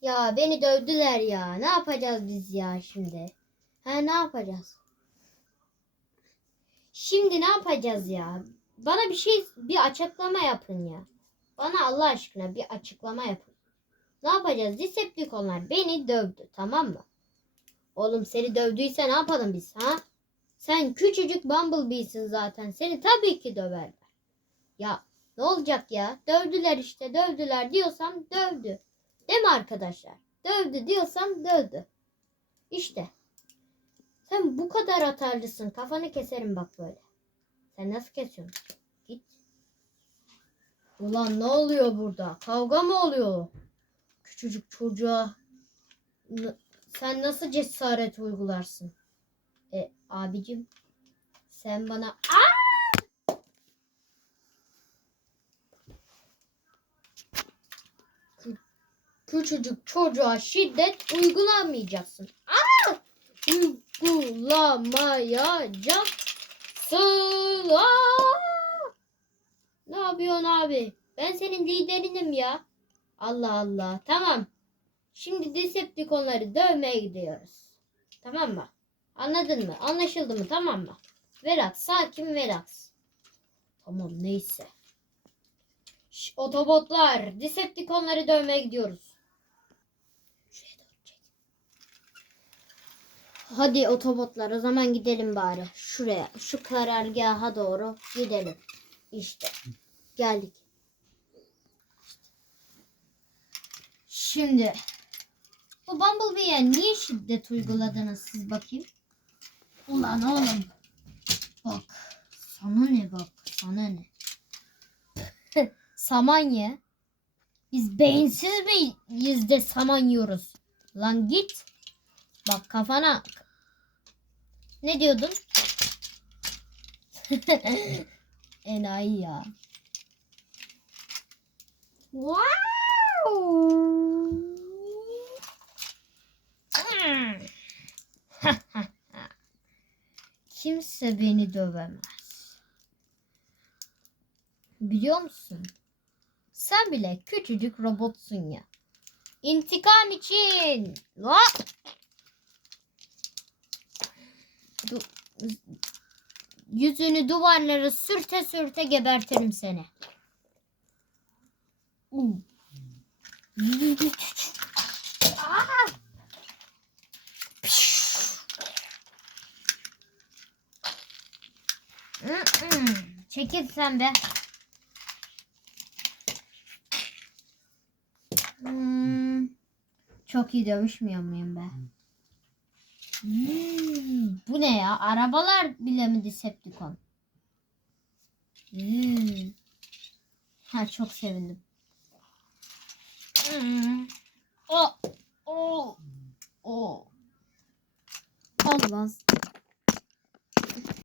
Ya beni dövdüler ya. Ne yapacağız biz ya şimdi? Ha ne yapacağız? Şimdi ne yapacağız ya? Bana bir şey bir açıklama yapın ya. Bana Allah aşkına bir açıklama yapın. Ne yapacağız? Decepticonlar beni dövdü tamam mı? Oğlum seni dövdüyse ne yapalım biz ha? Sen küçücük Bumblebee'sin zaten. Seni tabii ki döverler. Ya ne olacak ya? Dövdüler işte dövdüler diyorsam dövdü. Değil mi arkadaşlar? Dövdü diyorsam dövdü. İşte. Sen bu kadar atarlısın. Kafanı keserim bak böyle. Sen nasıl kesiyorsun? Git. Ulan ne oluyor burada? Kavga mı oluyor? Küçücük çocuğa sen nasıl cesaret uygularsın? E abicim sen bana Aa! Küçücük çocuğa şiddet uygulamayacaksın. Aa! Uygulamayacaksın. Ne yapıyorsun abi? Ben senin liderinim ya. Allah Allah. Tamam. Şimdi Decepticonları dövmeye gidiyoruz. Tamam mı? Anladın mı? Anlaşıldı mı? Tamam mı? Verax. Sakin Verax. Tamam neyse. Şş, otobotlar. Decepticonları dövmeye gidiyoruz. Şuraya doğru çek. Hadi otobotlar o zaman gidelim bari. Şuraya. Şu karargaha doğru gidelim. İşte. Geldik. Şimdi bu Bumblebee'ye niye şiddet uyguladınız siz bakayım? Ulan oğlum. Bak. Sana ne bak. Sana ne. saman ye. Biz beyinsiz miyiz de saman yiyoruz. Lan git. Bak kafana. Ne diyordun? Enayi ya. Wow. Kimse beni dövemez. Biliyor musun? Sen bile küçücük robotsun ya. İntikam için. La. Du- Yüzünü duvarlara sürte sürte gebertirim seni. Çekil sen be. Hmm. Çok iyi dövüşmüyor muyum be? Ya? Arabalar bile mi Decepticon? Hmm. Ha çok sevindim. Hmm. Oh. Oh. Al lan.